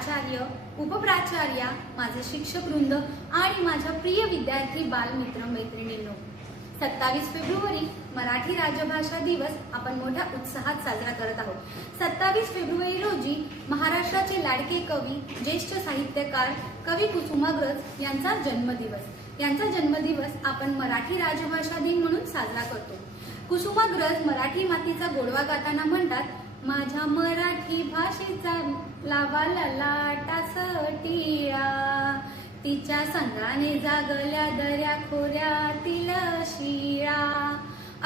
प्राचार्य, उपप्राचार्या, माझे शिक्षक वृंद आणि माझ्या प्रिय विद्यार्थी बालमित्र मैत्रिणींनो, 27 फेब्रुवारी मराठी राजभाषा दिवस आपण मोठ्या उत्साहात साजरा करत आहोत। 27 फेब्रुवारी रोजी महाराष्ट्राचे लाडके कवी, ज्येष्ठ साहित्यकार कवी कुसुमाग्रज यांचा जन्मदिवस आपण मराठी राजभाषा दिन म्हणून साजरा करतो। कुसुमाग्रज मराठी मातीचा गोडवा गाताना म्हणतात, माझ्या मराठी भाषेचा लावा ललाटा सटिया, तिच्या संगाने जागल्या दऱ्या खोऱ्यातील शिळा।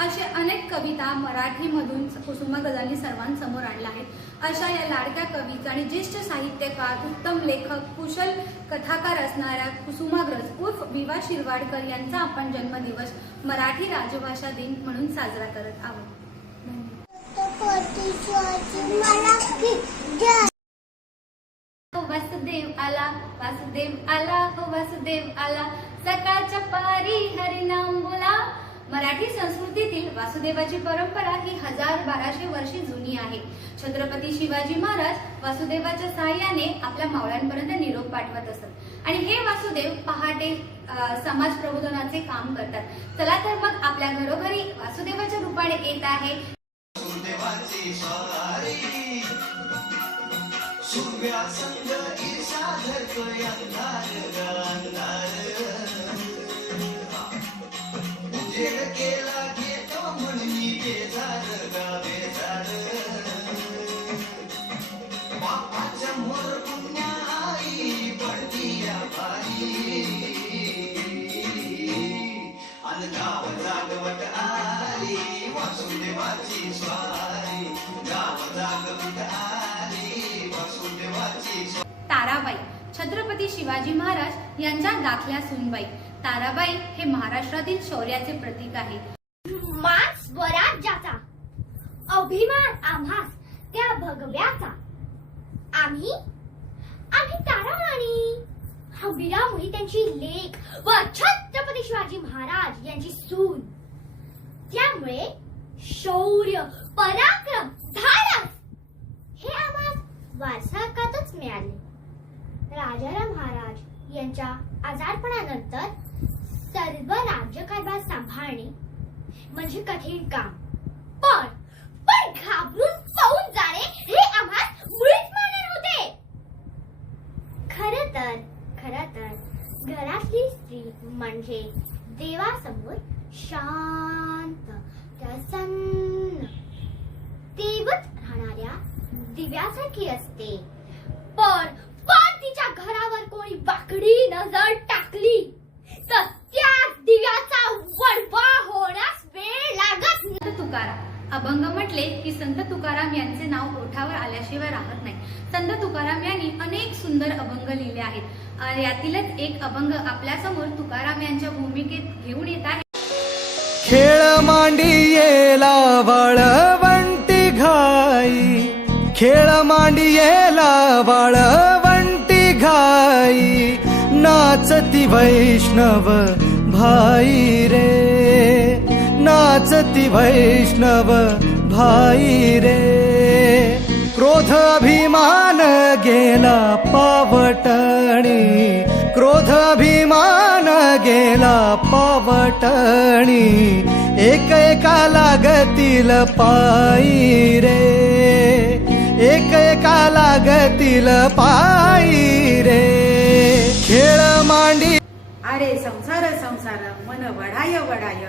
असे अनेक कविता मराठीमधून कुसुमाग्रजांनी सर्वांसमोर आणल्या आहेत। अशा या लाडक्या कवीचा आणि ज्येष्ठ साहित्यकार, उत्तम लेखक, कुशल कथाकार असणाऱ्या कुसुमाग्रज उर्फ विवा शिरवाडकर यांचा आपण जन्मदिवस मराठी राजभाषा दिन म्हणून साजरा करत आहोत। वासुदेव आला, वासुदेव आला, हो वासुदेव आला, सकाळच्या पारी हरिनाम बोला। मराठी संस्कृतीतील वासुदेवाची परंपरा ही 1000-1200 वर्षे जुनी आहे। छत्रपती शिवाजी महाराज वासुदेवाच्या सहाय्याने आपल्या मावळ्यांपर्यंत निरोप पाठवत असतात आणि हे वासुदेव पहाटे समाज प्रबोधनाचे काम करतात। चला तर मग आपल्या घरोघरी वासुदेवाच्या रूपाने येत आहे ताराबाई। छत्रपती शिवाजी महाराज यांच्या दाखल्या सूनबाई ताराबाई हे महाराष्ट्रातील शौर्याचे प्रतीक आहे। मान स्वराज्याचा, अभिमान आम्हास त्या भगव्याचा, आम्ही ताराराणी, हंबीरामुळे त्यांची लेक व छत्रपती शिवाजी महाराज यांची सून। त्यामुळे शौर्य, पराक्रम, धाडस हे आम्हाला वारसाकातच मिळाले। राजाराम महाराज यांच्या आजारपणानंतर सर्व राज्यकारभार सांभाळणे म्हणजे कठीण काम, पण घाबरून पळून जाणे हे आम्हाला मुळीच मान्य नव्हते। खरं तर घरातली स्त्री म्हणजे देवासमोर शांत, प्रसन्न, तेवत राहणाऱ्या दिव्यासारखी असते। पण तिच्या घरावर कोणी वाकडी नजर टाकली तर त्या दिव्याचा वळवा होण्यास वेळ लागत नाही। तुकाराम अभंग म्हटले की संत तुकाराम यांचे नाव ओठावर आल्याशिवाय राहत नाही। संत तुकाराम यांनी अनेक सुंदर अभंग लिहिले आहेत। यातीलच एक अभंग आपल्या समोर तुकाराम यांच्या भूमिकेत घेऊन येत आहे। खेळ मांडियेला वाळवंटी घाई, खेळ मांडियेला वाळवंटी घाई, नाचती वैष्णव भाई रे, नाचती वैष्णव भाई रे। क्रोध अभिमान गेला पावटणी, क्रोध अभिमान गेला पावटणी, एक एका लागतील पायी रे, एक एका लागतील पायी रे। खेळ मांडी अरे संसार संसार मन वढाय वढाय,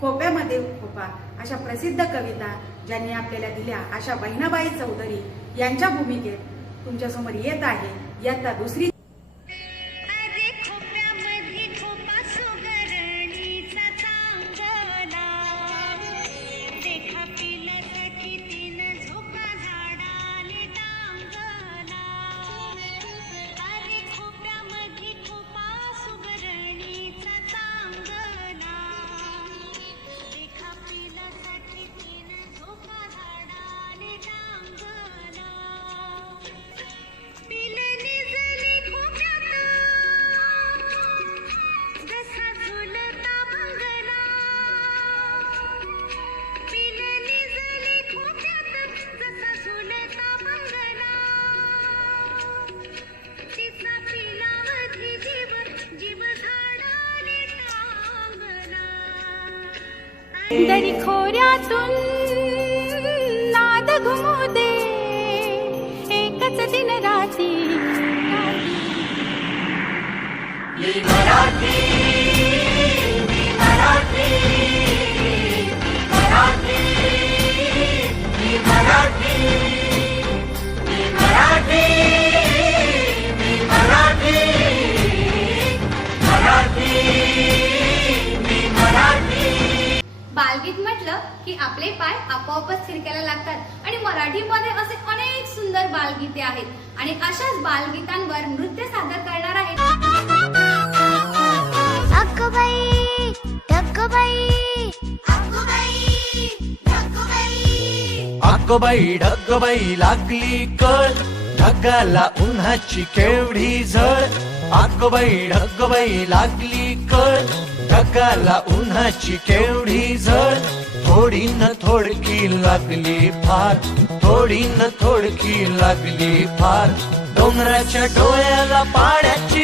खोप्यामध्ये खोपा, अशा प्रसिद्ध कविता ज्यांनी आपल्याला दिल्या अशा बहिणाबाई चौधरी यांच्या भूमिकेत तुमच्या समोर येत आहे इयत्ता दुसरी। पिले निजले दरी खोऱ्यातून नाद घुमू दे एकच दिन राती बालगीत म्हटलं की आपले पाय आपोआपच थिरकायला लागतात आणि मराठीमध्ये असे अनेक सुंदर बालगीते आहेत आणि अशाच बालगीतांवर नृत्य सादर करणार आहेत अक्कबाई ढक्कबाई अक्कबाई ढक्कबाई अगबाई ढगबाई लागली कळ ढगाला उन्हाची केवढी झळ अगबाई ढगबाई लागली कळ ढगाला उन्हाची केवढी झळ थोडी न थोडकी लागली फार थोडी न थोडकी लागली फार डोंगराच्या डोळ्याला पाण्याची